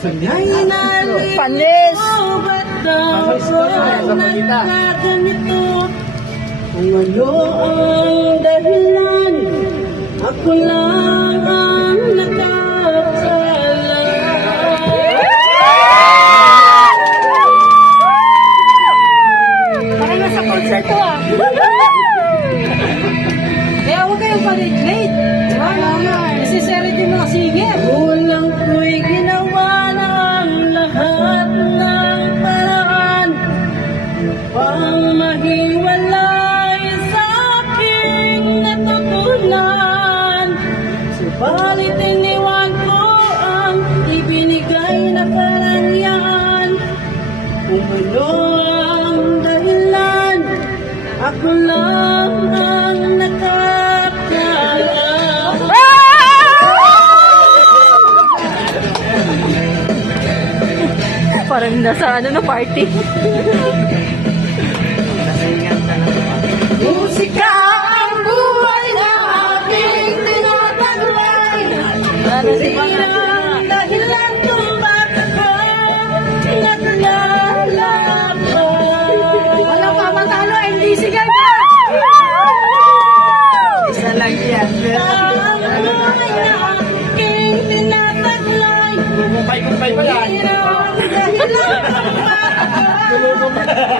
Panis! Ba't daw ako nagkaganito? Kung ano ang dahilan, ako lang ang nakakasala. Parang nasa concert ko ah. Kaya huwag kayong pa-late. Kasi seret yung mga singer. Kulang ko'y ginawa ng lahat ng paraan upang mahiwalay sa aking natutunan. Subalit iniwan ko ang ibinigay na karangyaan. Kung ano ang dahilan, ako lang ang nakakaalam. Parang nasa ano na party. Musika ang buhay na aking tinataglay. Ang dahilan kung bakit ako naglalakbay. Walang pamatalo, hindi sigal ka! Isa lang yan. Ang buhay na aking tinataglay. Kumpay pa yan. Ang dahilan kung bakit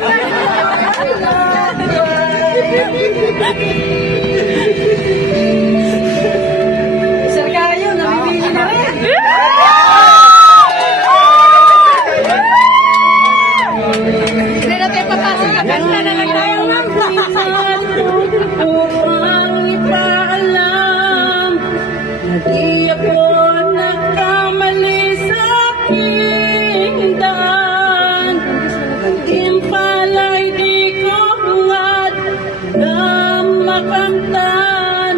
Sir Kayo, nabibili na rin. Hindi natin papasok ka. Kanta na lang tayo. Upang ipaalam na di ako nagkamali sa aking daan. Aking pala'y di ko hangad na makamtan.